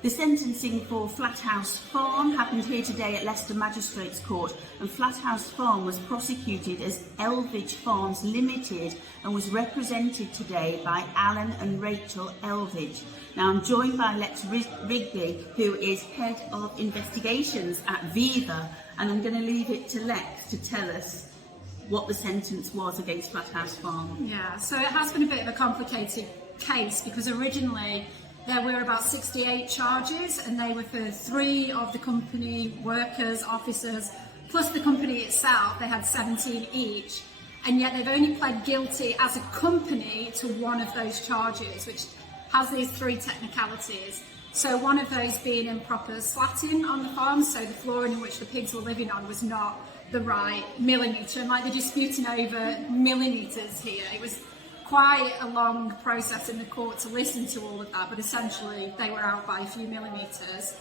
The sentencing for Flathouse Farm happened here today at Leicester Magistrates Court, and Flathouse Farm was prosecuted as Elvidge Farms Limited and was represented today by Alan and Rachel Elvidge. Now I'm joined by Lex Rigby, who is Head of Investigations at Viva, and I'm going to leave it to Lex to tell us what the sentence was against Flathouse Farm. Yeah, so it has been a bit of a complicated case because originally there were about 68 charges, and they were for 3 of the company workers, officers, plus the company itself. They had 17 each, and yet they've only pled guilty as a company to one of those charges, which has these 3 technicalities. So one of those being improper slatting on the farm, so the flooring in which the pigs were living on was not the right millimetre, and like they're disputing over millimetres here. It was quite a long process in the court to listen to all of that, but essentially they were out by a few millimetres.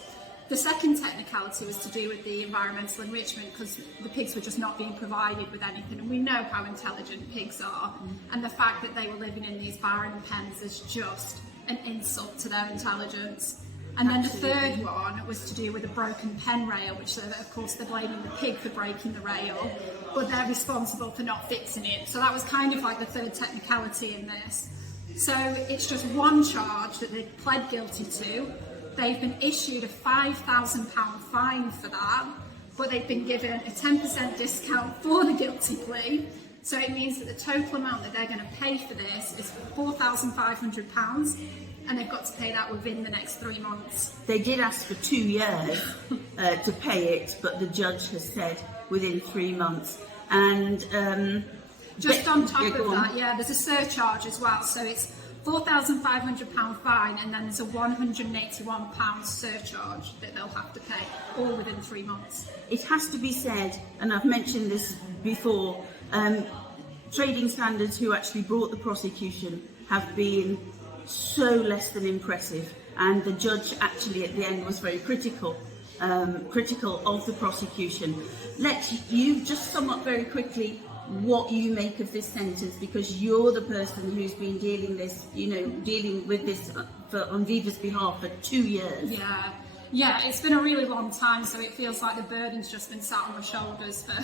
The second technicality was to do with the environmental enrichment, because the pigs were just not being provided with anything, and we know how intelligent pigs are, and the fact that they were living in these barren pens is just an insult to their intelligence. And then the third one was to do with a broken pen rail, which of course they're blaming the pig for breaking the rail, but they're responsible for not fixing it. So that was kind of like the third technicality in this. So it's just one charge that they've pled guilty to. They've been issued a £5,000 fine for that, but they've been given a 10% discount for the guilty plea. So it means that the total amount that they're going to pay for this is £4,500, and they've got to pay that within the next 3 months. They did ask for 2 years to pay it, but the judge has said within 3 months. And just on top of that, there's a surcharge as well. So it's £4,500 fine, and then there's a £181 surcharge that they'll have to pay, all within 3 months. It has to be said, and I've mentioned this before, trading standards who actually brought the prosecution have been so less than impressive, and the judge actually at the end was very critical of the prosecution. Lex, you just sum up very quickly what you make of this sentence, because you're the person who's been dealing with this on Viva's behalf for 2 years. Yeah, it's been a really long time, so it feels like the burden's just been sat on my shoulders for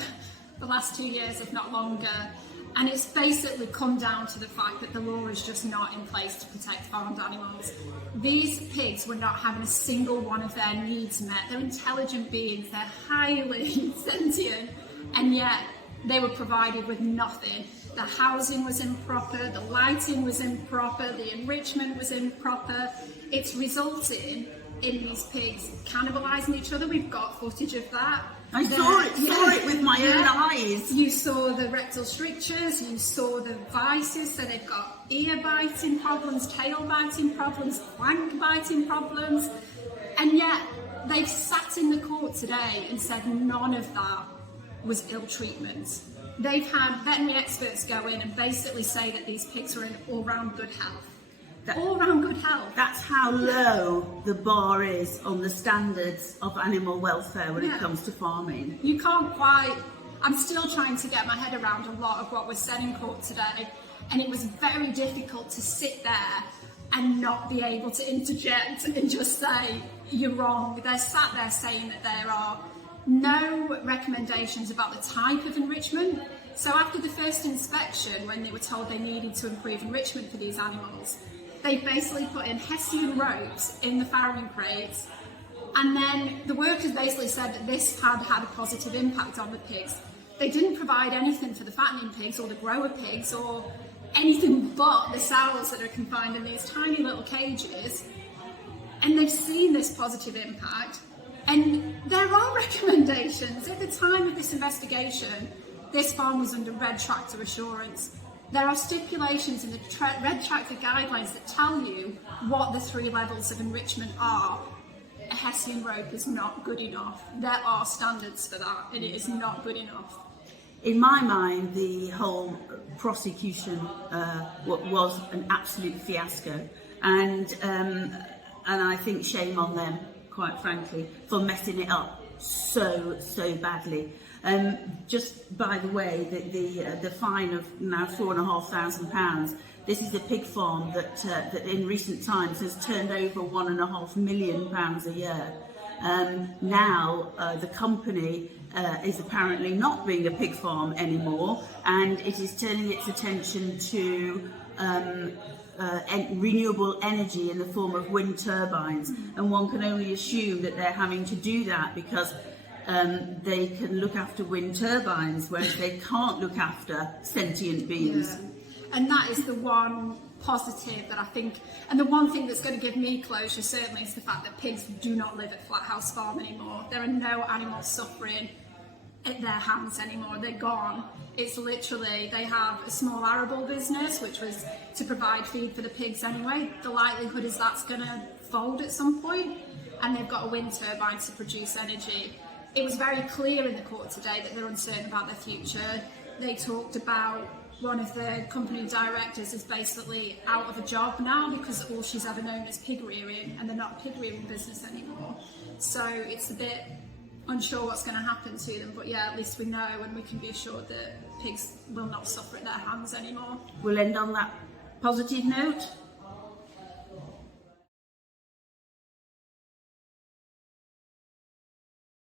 the last 2 years, if not longer. And it's basically come down to the fact that the law is just not in place to protect farmed animals. These pigs were not having a single one of their needs met. They're intelligent beings, they're highly sentient, and yet they were provided with nothing. The housing was improper, the lighting was improper, the enrichment was improper. It's resulting in these pigs cannibalising each other. We've got footage of that. I saw it with my own eyes. You saw the rectal strictures, you saw the vices, so they've got ear biting problems, tail biting problems, flank biting problems, and yet they've sat in the court today and said none of that was ill treatment. They've had veterinary experts go in and basically say that these pigs are in all-round good health. All-round good health. That's how low the bar is on the standards of animal welfare when it comes to farming. You can't quite... I'm still trying to get my head around a lot of what was said in court today, and it was very difficult to sit there and not be able to interject and just say, you're wrong. They're sat there saying that there are no recommendations about the type of enrichment. So after the first inspection, when they were told they needed to improve enrichment for these animals, they basically put in Hessian ropes in the farrowing crates, and then the workers basically said that this had had a positive impact on the pigs. They didn't provide anything for the fattening pigs or the grower pigs or anything but the sows that are confined in these tiny little cages, and they've seen this positive impact, and there are recommendations. At the time of this investigation, this farm was under red tractor assurance. There are stipulations in the red tractor guidelines that tell you what the 3 levels of enrichment are. A Hessian rope is not good enough. There are standards for that, and it is not good enough. In my mind, the whole prosecution was an absolute fiasco, and I think shame on them, quite frankly, for messing it up so badly. Just by the way, the fine of now £4,500. This is a pig farm that in recent times has turned over £1.5 million a year. Now the company is apparently not being a pig farm anymore, and it is turning its attention to renewable energy in the form of wind turbines, and one can only assume that they're having to do that because they can look after wind turbines, whereas they can't look after sentient beings. Yeah. And that is the one positive that I think, and the one thing that's going to give me closure certainly is the fact that pigs do not live at Flat House Farm anymore. There are no animals suffering at their hands anymore. They're gone. It's literally, they have a small arable business which was to provide feed for the pigs anyway. The likelihood is that's going to fold at some point, and they've got a wind turbine to produce energy. It was very clear in the court today that they're uncertain about their future. They talked about one of the company directors is basically out of a job now because all she's ever known is pig rearing, and they're not a pig rearing business anymore. So it's a bit unsure what's going to happen to them, but yeah, at least we know and we can be assured that pigs will not suffer at their hands anymore. We'll end on that positive note.